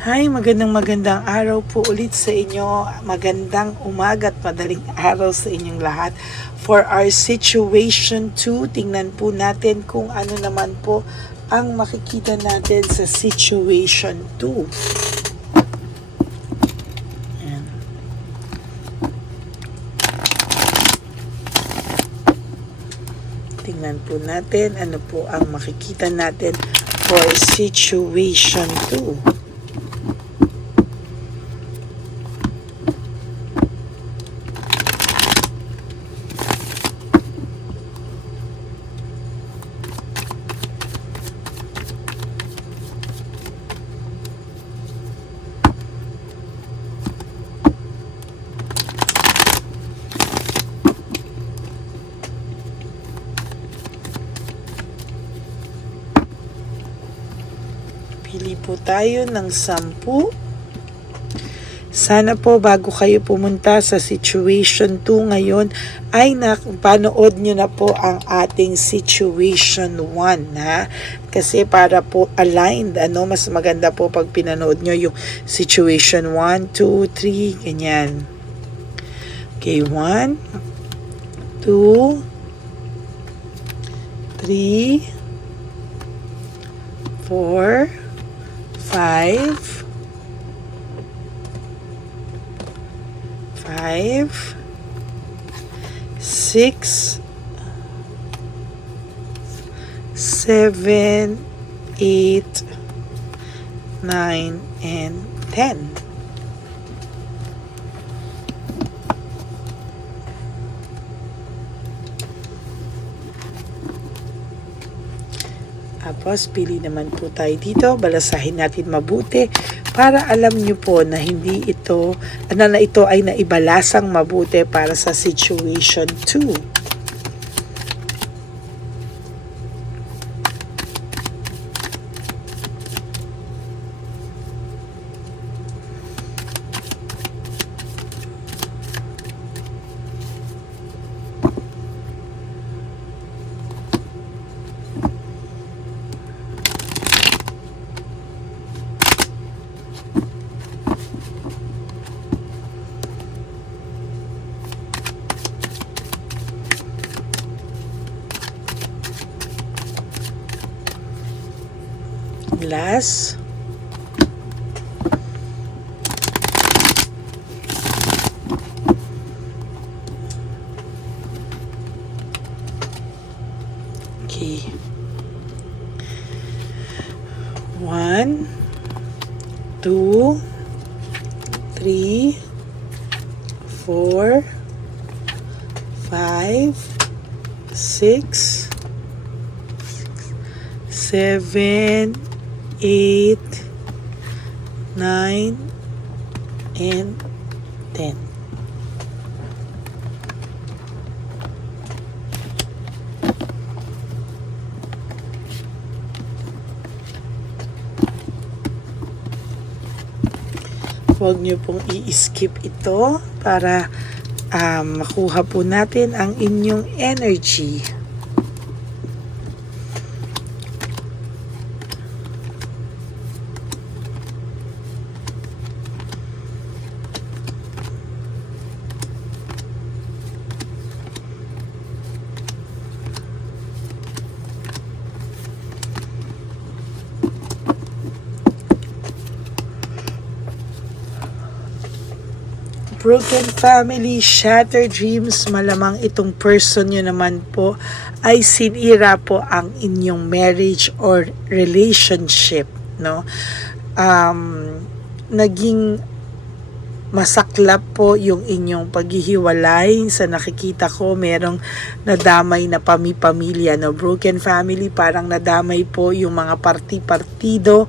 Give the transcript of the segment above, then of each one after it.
Hi, magandang araw po ulit sa inyo. Magandang umaga at madaling araw sa inyong lahat. For our situation 2, tingnan po natin kung ano naman po ang makikita natin sa situation 2. Ayan. Tingnan po natin ano po ang makikita natin for situation 2. Pili po tayo ng 10. Sana po bago kayo pumunta sa situation 2 ngayon ay napanood nyo na po ang ating situation 1, ha? Kasi para po aligned, mas maganda po pag pinanood nyo yung situation 1, 2, 3, ganyan. Okay, 1, 2, 3, 4, 5, 6, 7, 8, 9, and 10. Tapos, pili naman po tayo dito. Balasahin natin mabuti para alam nyo po na hindi ito, na ito ay naibalasang mabuti para sa situation 2. Last. Okay. 1, 2, 3, 4, 5, 6, 7, 8, 9, and 10. Huwag niyo pong i-skip ito para makuha po natin ang inyong energy. Broken family, shattered dreams, malamang itong person nyo naman po ay sinira po ang inyong marriage or relationship, no? Naging masaklap po yung inyong paghihiwalay. Sa nakikita ko, merong nadamay na pamilya, no? Broken family, parang nadamay po yung mga partido.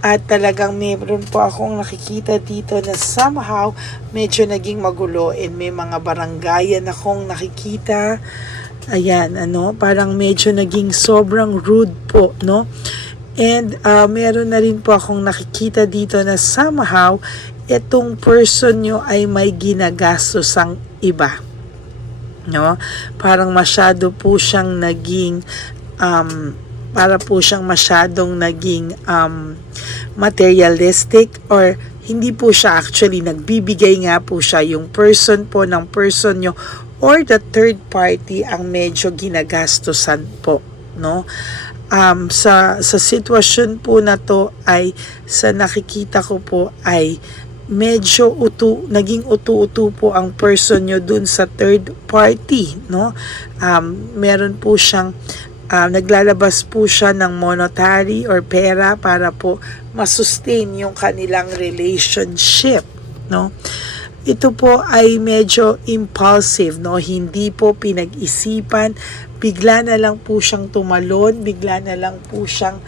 At talagang meron po akong nakikita dito na somehow medyo naging magulo and may mga barangayan akong nakikita. Ayan, parang medyo naging sobrang rude po, no? And meron na rin po akong nakikita dito na somehow itong person nyo ay may ginagastos ang iba, no? Parang masyado po siyang naging para po siyang masyadong naging materialistic, or hindi po siya actually nagbibigay, nga po siya yung person po ng person nyo or the third party ang medyo ginagastusan po, no? Sa sitwasyon po na to ay sa nakikita ko po ay medyo naging utu-utu po ang person nyo dun sa third party, no? Meron po siyang naglalabas po siya ng monetary or pera para po masustain yung kanilang relationship, no? Ito po ay medyo impulsive, no? Hindi po pinag-isipan, bigla na lang po siyang tumalon, bigla na lang po siyang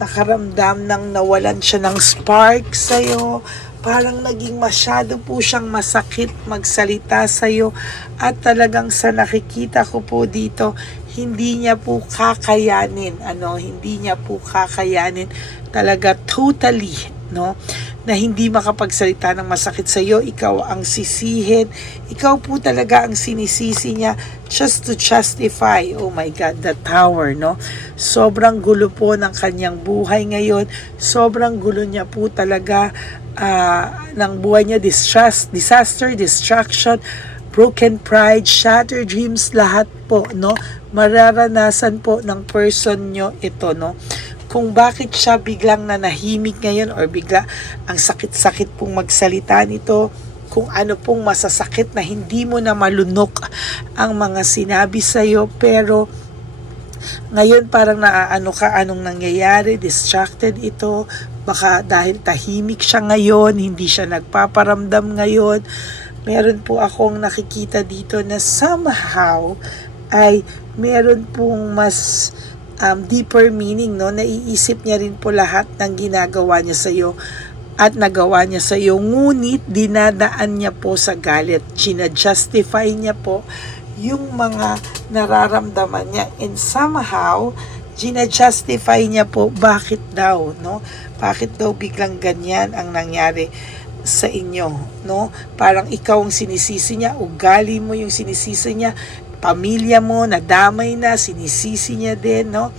nakaramdam ng nawalan siya ng spark sa'yo. Parang naging masyado po siyang masakit magsalita sa'yo, at talagang sa nakikita ko po dito, hindi niya po kakayanin, hindi niya po kakayanin talaga totally, no? Na hindi makapagsalita ng masakit sa iyo, ikaw ang sisihin, ikaw po talaga ang sinisisi niya just to justify. Oh my God, the tower, no? Sobrang gulo po ng kanyang buhay ngayon, sobrang gulo niya po talaga ng buhay niya, disaster, distraction, broken pride, shattered dreams, lahat po, no? Mararanasan po ng person nyo ito, no? Kung bakit siya biglang nanahimik ngayon or bigla ang sakit-sakit pong magsalita nito, kung ano pong masasakit na hindi mo na malunok ang mga sinabi sa'yo, pero ngayon parang naaano ka, anong nangyayari, distracted ito, baka dahil tahimik siya ngayon, hindi siya nagpaparamdam ngayon. Meron po akong nakikita dito na somehow ay meron pong mas deeper meaning, no? Naiisip niya rin po lahat ng ginagawa niya sa iyo at nagawa niya sa iyo, ngunit dinadaan niya po sa galit. Gina-justify niya po yung mga nararamdaman niya, and somehow gina-justify niya po bakit daw, no? Bakit daw biglang ganyan ang nangyari sa inyo, no? Parang ikaw ang sinisisi niya, ugali mo yung sinisisi niya, pamilya mo, nadamay na, sinisisi niya din, no?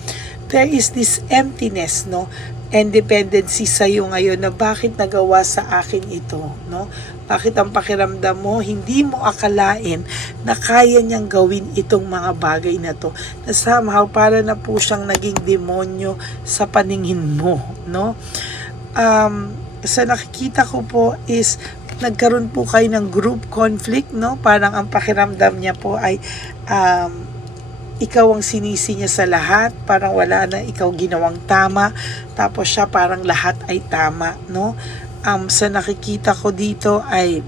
There is this emptiness, no? And dependency sa iyo ngayon na bakit nagawa sa akin ito, no? Bakit ang pakiramdam mo, hindi mo akalain na kaya niyang gawin itong mga bagay na to, na somehow para na po siyang naging demonyo sa paningin mo, no? Sa nakikita ko po is nagkaroon po kayo ng group conflict, no? Parang ang pakiramdam niya po ay ikaw ang sinisi niya sa lahat, parang wala na ikaw ginawang tama, tapos siya parang lahat ay tama, no? Sa nakikita ko dito ay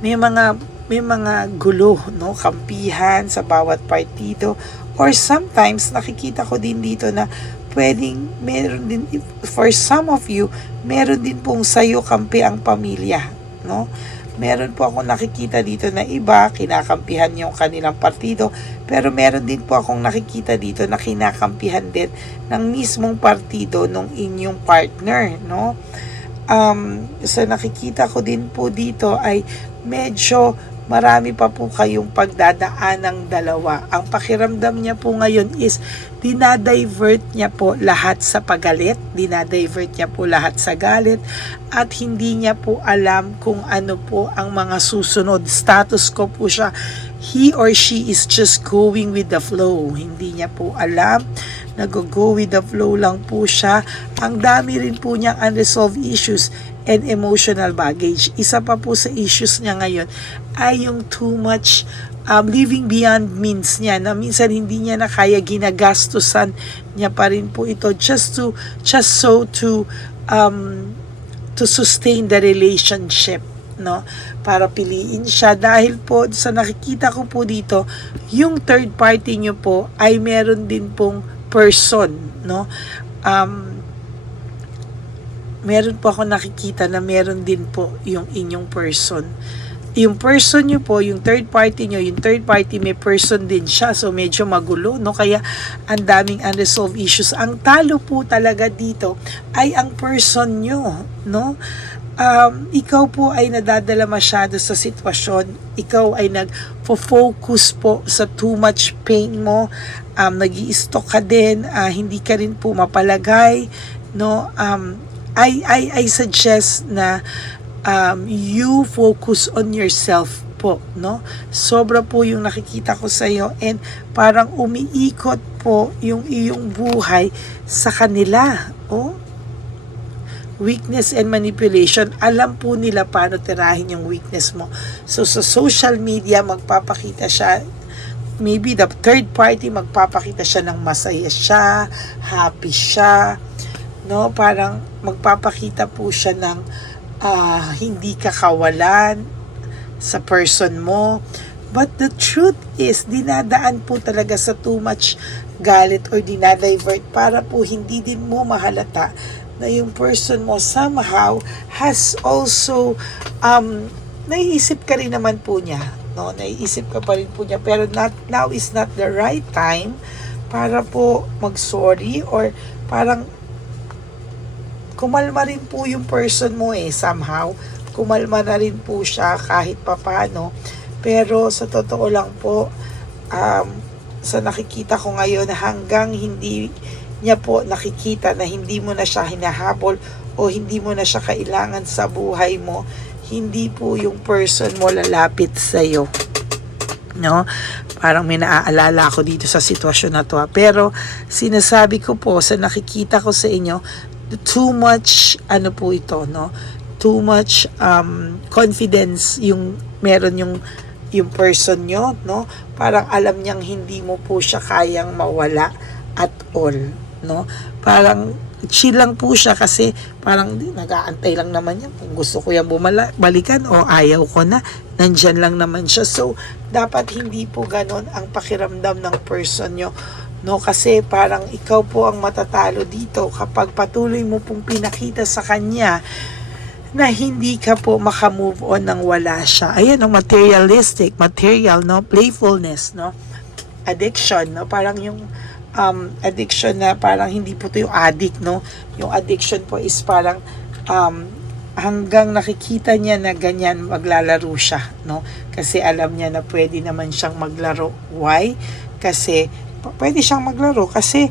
may mga gulo, no? Kampihan sa bawat partido, or sometimes nakikita ko din dito na pwedeng meron din, for some of you, meron din pong sayo kampi ang pamilya, no? Meron po ako nakikita dito na iba, kinakampihan yung kanilang partido, pero meron din po akong nakikita dito na kinakampihan din ng mismong partido ng inyong partner, no? Sa nakikita ko din po dito ay medyo marami pa po kayong pagdadaan ng dalawa. Ang pakiramdam niya po ngayon is dinadivert niya po lahat sa pagalit, dinadivert niya po lahat sa galit, at hindi niya po alam kung ano po ang mga susunod. Status ko po siya, he or she is just going with the flow. Hindi niya po alam, nag-go with the flow lang po siya. Ang dami rin po niyang unresolved issues and emotional baggage. Isa pa po sa issues niya ngayon ay yung too much living beyond means niya, na minsan hindi niya na kaya, ginagastusan niya pa rin po ito just to sustain the relationship, no? Para piliin siya, dahil po sa nakikita ko po dito, yung third party niyo po ay meron din pong person, no? Meron po ako nakikita na meron din po yung inyong person. Yung person nyo po, yung third party nyo, yung third party may person din siya, so medyo magulo, no? Kaya ang daming unresolved issues. Ang talo po talaga dito ay ang person nyo, no? ikaw po ay nadadala masyado sa sitwasyon, ikaw ay nag-focus po sa too much pain mo, nag-i-stock ka din, hindi ka rin po mapalagay, no? I suggest na you focus on yourself po, no? Sobra po yung nakikita ko sa iyo, and parang umiikot po yung iyong buhay sa kanila. Weakness and manipulation. Alam po nila paano tirahin yung weakness mo. So sa social media, magpapakita siya, maybe the third party, magpapakita siya ng masaya siya, happy siya, no? Parang magpapakita po siya ng hindi ka kawalan sa person mo. But the truth is, dinadaan po talaga sa too much galit or dinadivert para po hindi din mo mahalata na yung person mo somehow has also naiisip ka rin naman po niya, no? Naiisip ka pa rin po niya, pero now is not the right time para po mag-sorry, or parang kumalma rin po yung person mo somehow. Kumalma na rin po siya kahit papano. Pero sa totoo lang po, sa nakikita ko ngayon, hanggang hindi niya po nakikita na hindi mo na siya hinahabol o hindi mo na siya kailangan sa buhay mo, hindi po yung person mo lalapit sa iyo, no? Parang may naaalala ako dito sa sitwasyon na to, pero sinasabi ko po sa nakikita ko sa inyo, too much po ito, no? Too much confidence yung meron yung person nyo, no? Parang alam niyang hindi mo po siya kayang mawala at all, no? Parang chill lang po siya kasi parang nag-aantay lang naman niya kung gusto ko yan balikan o ayaw ko na, nandyan lang naman siya. So dapat hindi po ganon ang pakiramdam ng person nyo, no? Kasi parang ikaw po ang matatalo dito kapag patuloy mo pong pinakita sa kanya na hindi ka po makamove on nang wala siya. Ayan, ang material, no? Playfulness, no? Addiction, no? Parang yung addiction na parang hindi po to yung addict, no? Yung addiction po is parang hanggang nakikita niya na ganyan maglalaro siya, no? Kasi alam niya na pwede naman siyang maglaro. Why? Kasi pwede siyang maglaro kasi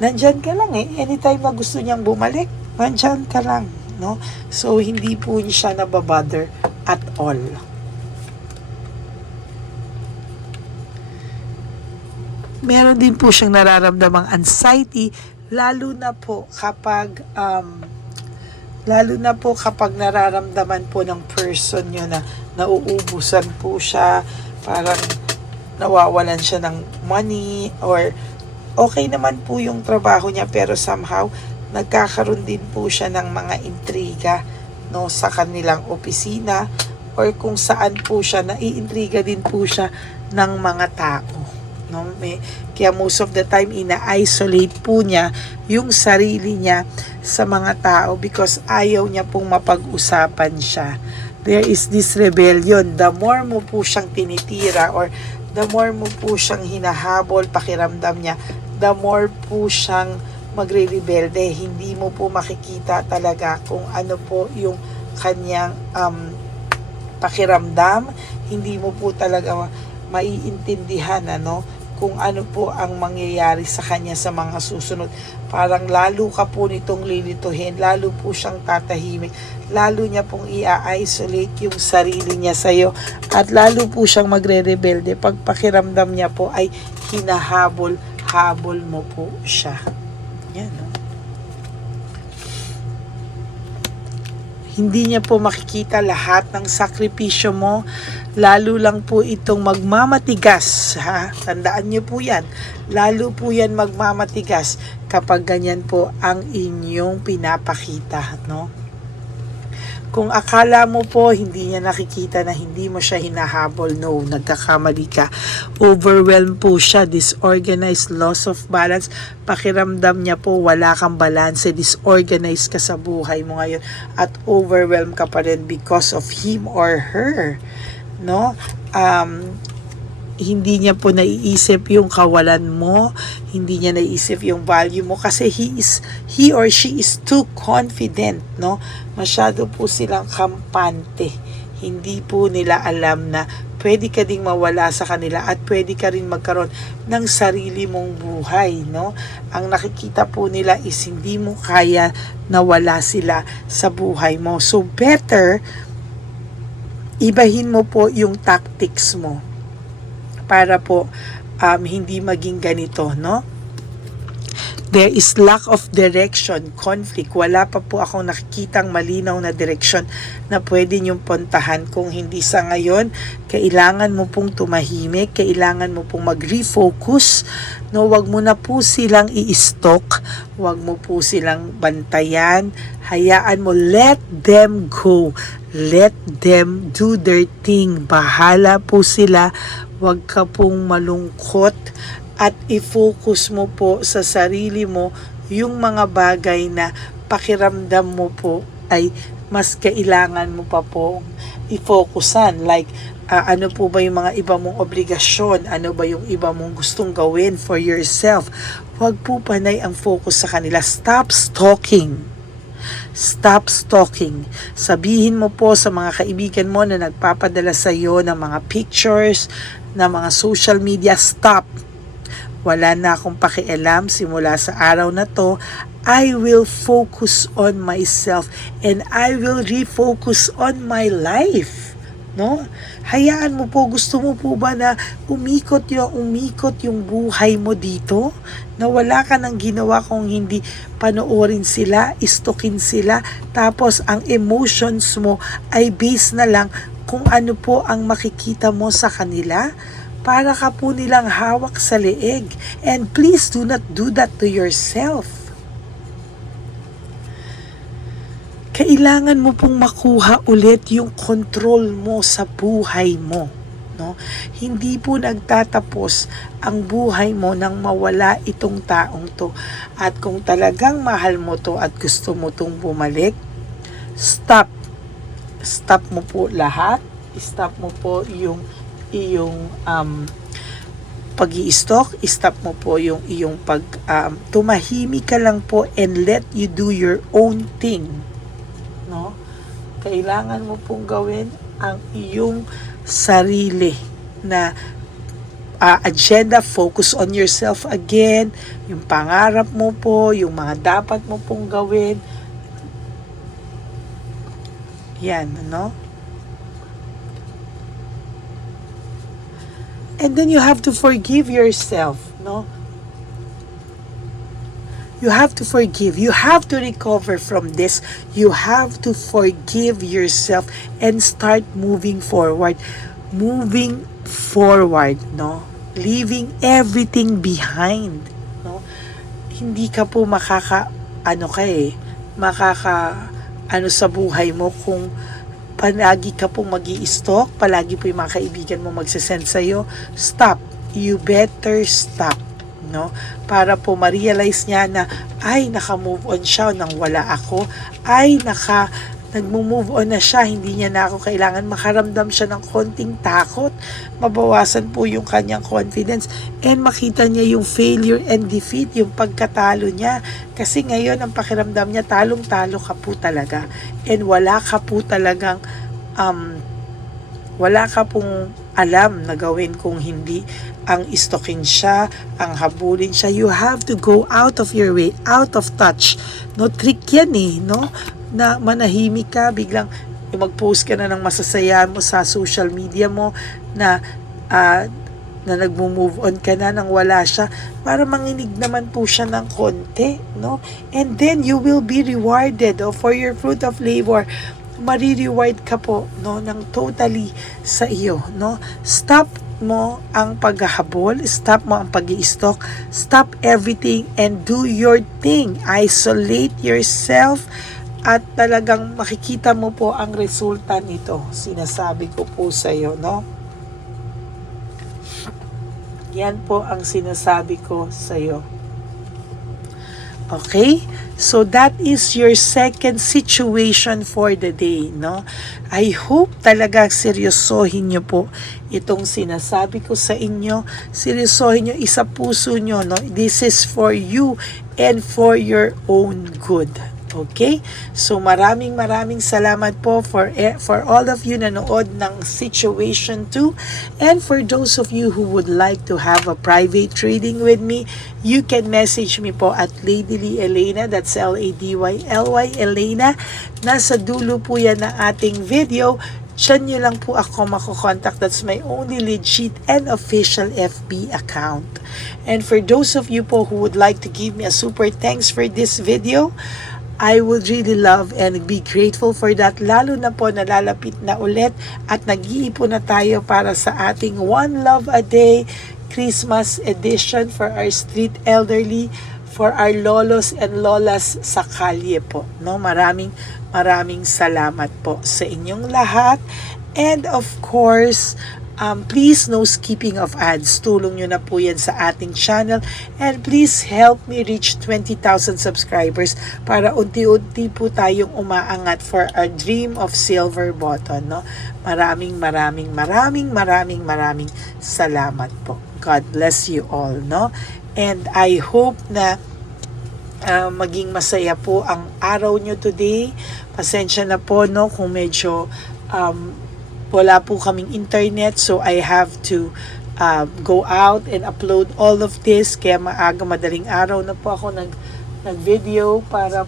nandyan ka lang anytime na gusto niyang bumalik, nandyan ka lang, no? So hindi po siya nababother at all. Meron din po siyang nararamdamang anxiety, lalo na po kapag nararamdaman po ng person nyo na nauubusan po siya, parang nawawalan siya ng money, or okay naman po yung trabaho niya pero somehow nagkakaroon din po siya ng mga intriga, no, sa kanilang opisina, or kung saan po siya naiintriga din po siya ng mga tao, no? Kaya most of the time ina-isolate po niya yung sarili niya sa mga tao because ayaw niya pong mapag-usapan siya. There is this rebellion. The more mo po siyang tinitira or the more mo po siyang hinahabol, pakiramdam niya, the more po siyang magre-rebelde. Hindi mo po makikita talaga kung ano po yung kanyang pakiramdam. Hindi mo po talaga maiintindihan, kung ano po ang mangyayari sa kanya sa mga susunod. Parang lalo ka po nitong lilituhin, lalo po siyang tatahimik, lalo niya pong i-isolate yung sarili niya sa'yo, at lalo po siyang magre-rebelde pag pakiramdam niya po ay hinahabol mo po siya. Yan, no? Hindi niya po makikita lahat ng sakripisyo mo, lalo lang po itong magmamatigas, ha? Tandaan niyo po yan. Lalo po yan magmamatigas kapag ganyan po ang inyong pinapakita, no? Kung akala mo po hindi niya nakikita na hindi mo siya hinahabol, no, nagkakamali ka. Overwhelmed po siya, disorganized, loss of balance. Pakiramdam niya po wala kang balance, disorganized ka sa buhay mo ngayon at overwhelmed ka pa rin because of him or her, no? hindi niya po naiisip yung kawalan mo, hindi niya naiisip yung value mo kasi he or she is too confident, no? Masyado po silang kampante. Hindi po nila alam na pwede ka ding mawala sa kanila at pwede ka rin magkaroon ng sarili mong buhay, no? Ang nakikita po nila is hindi mo kaya na wala sila sa buhay mo. So better ibahin mo po yung tactics mo para po hindi maging ganito, no? There is lack of direction, conflict. Wala pa po akong nakikitang malinaw na direksyon na pwede niyong puntahan. Kung hindi sa ngayon, kailangan mo pong tumahimik, kailangan mo pong mag-refocus. No, wag mo na po silang i-stalk, wag mo po silang bantayan. Hayaan mo, let them go. Let them do their thing. Bahala po sila. Wag ka pong malungkot. At i-focus mo po sa sarili mo yung mga bagay na pakiramdam mo po ay mas kailangan mo pa po i-focusan. Like, ano po ba yung mga iba mong obligasyon? Ano ba yung iba mong gustong gawin for yourself? Huwag po panay ang focus sa kanila. Stop stalking. Stop stalking. Sabihin mo po sa mga kaibigan mo na nagpapadala sa iyo ng mga pictures, ng mga social media, stop. Wala na akong pakialam simula sa araw na to. I will focus on myself and I will refocus on my life. No? Hayaan mo po, gusto mo po ba na umikot yung buhay mo dito? Na wala ka nang ginawa kung hindi panoorin sila, istokin sila, tapos ang emotions mo ay based na lang kung ano po ang makikita mo sa kanila? Para ka po nilang hawak sa leeg. And please do not do that to yourself. Kailangan mo pong makuha ulit yung control mo sa buhay mo. No? Hindi po nagtatapos ang buhay mo nang mawala itong taong to. At kung talagang mahal mo to at gusto mo tong bumalik, stop. Stop mo po lahat. Stop mo po yung pag-i-stalk, stop mo po yung iyong tumahimik ka lang po and let you do your own thing. No? Kailangan mo pong gawin ang iyong sarili na agenda, focus on yourself again, yung pangarap mo po, yung mga dapat mo pong gawin. Yan, no? And then you have to forgive yourself, no? You have to forgive. You have to recover from this. You have to forgive yourself and start moving forward. Moving forward, no? Leaving everything behind, no? Hindi ka po sa buhay mo kung palagi ka pong mag-i-stalk, palagi po yung mga kaibigan mo magsasend sa'yo. Stop. You better stop. No? Para po ma-realize niya na, ay, naka-move on siya nang wala ako. Ay, nag-move on na siya, hindi niya na ako kailangan. Makaramdam siya ng konting takot. Mabawasan po yung kanyang confidence. And makita niya yung failure and defeat, yung pagkatalo niya. Kasi ngayon, ang pakiramdam niya, talong-talo ka po talaga. And wala ka po talagang, wala ka pong alam na gawin kung hindi ang istokin siya, ang habulin siya. You have to go out of your way, out of touch. No, trick yan no? Na manahimik ka, biglang mag-post ka na ng masasaya mo sa social media mo na nag-move on ka na nang wala siya para manginig naman po siya ng konti, no? And then you will be rewarded for your fruit of labor. Mari-reward ka po, no, ng totally sa iyo, no? Stop mo ang paghahabol, stop mo ang pag-i-stalk, stop everything and do your thing. Isolate yourself at talagang makikita mo po ang resulta nito. Sinasabi ko po sa iyo, no? Yan po ang sinasabi ko sa iyo. Okay? So that is your second situation for the day, no? I hope talaga seryosohin nyo po itong sinasabi ko sa inyo. Seryosohin nyo, isa puso nyo, no? This is for you and for your own good. Okay? So maraming salamat po for all of you na nanood ng Situation 2. And for those of you who would like to have a private reading with me, you can message me po at Ladyly Elena, that's LADYLY Elena. Nasa dulo po yan ng ating video. Diyan nyo lang po ako makokontak. That's my only legit and official FB account. And for those of you po who would like to give me a super thanks for this video, I would really love and be grateful for that. Lalo na po nalalapit na ulit at nag-iipon na tayo para sa ating One Love a Day Christmas edition for our street elderly, for our lolos and lolas sa kalye po. No, maraming salamat po sa inyong lahat. And of course, please no skipping of ads. Tulong nyo na po yan sa ating channel. And please help me reach 20,000 subscribers para unti-unti po tayong umaangat for our dream of silver button. No? Maraming salamat po. God bless you all. No? And I hope na maging masaya po ang araw nyo today. Pasensya na po, no, kung medyo wala po kaming internet, so I have to go out and upload all of this. Kaya madaling araw na po ako nag-video para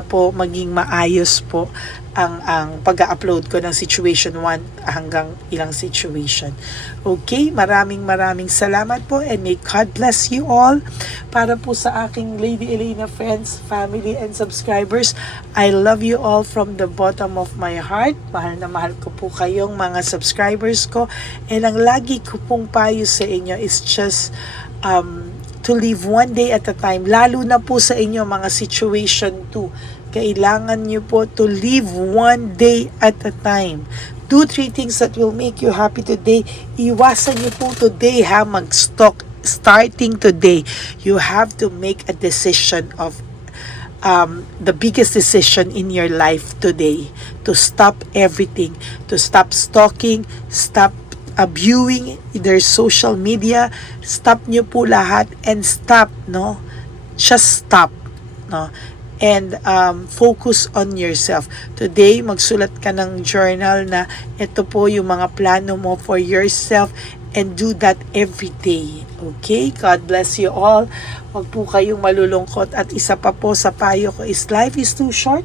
po maging maayos po ang pag-upload ko ng Situation 1 hanggang ilang situation. Okay, maraming salamat po and may God bless you all. Para po sa aking Lady Elena friends, family and subscribers, I love you all from the bottom of my heart. Mahal na mahal ko po kayong mga subscribers ko, and ang lagi ko pong payo sa inyo is just to live one day at a time. Lalo na po sa inyo mga Situation 2. Kailangan nyo po to live one day at a time. Do 3 things that will make you happy today. Iwasan nyo po today mag-stock. Starting today, you have to make a decision of the biggest decision in your life today. To stop everything. To stop stalking. Stop viewing their social media. Stop nyo po lahat and stop, no? Just stop, no? And focus on yourself. Today, magsulat ka ng journal na ito po yung mga plano mo for yourself, and do that every day. Okay? God bless you all. Huwag po kayong malulungkot. At isa pa po sa payo ko is life is too short.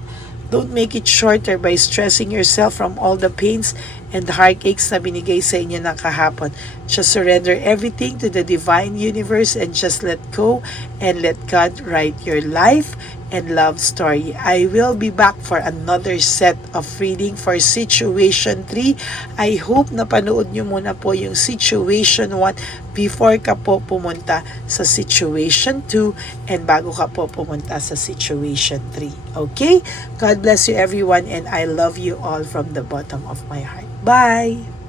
Don't make it shorter by stressing yourself from all the pains and the heartaches na binigay sa inyo ng kahapon. Just surrender everything to the divine universe and just let go and let God write your life and love story. I will be back for another set of reading for Situation 3. I hope na panood nyo muna po yung Situation 1 before ka po pumunta sa Situation 2 and bago ka po pumunta sa Situation 3. Okay? God bless you everyone and I love you all from the bottom of my heart. Bye!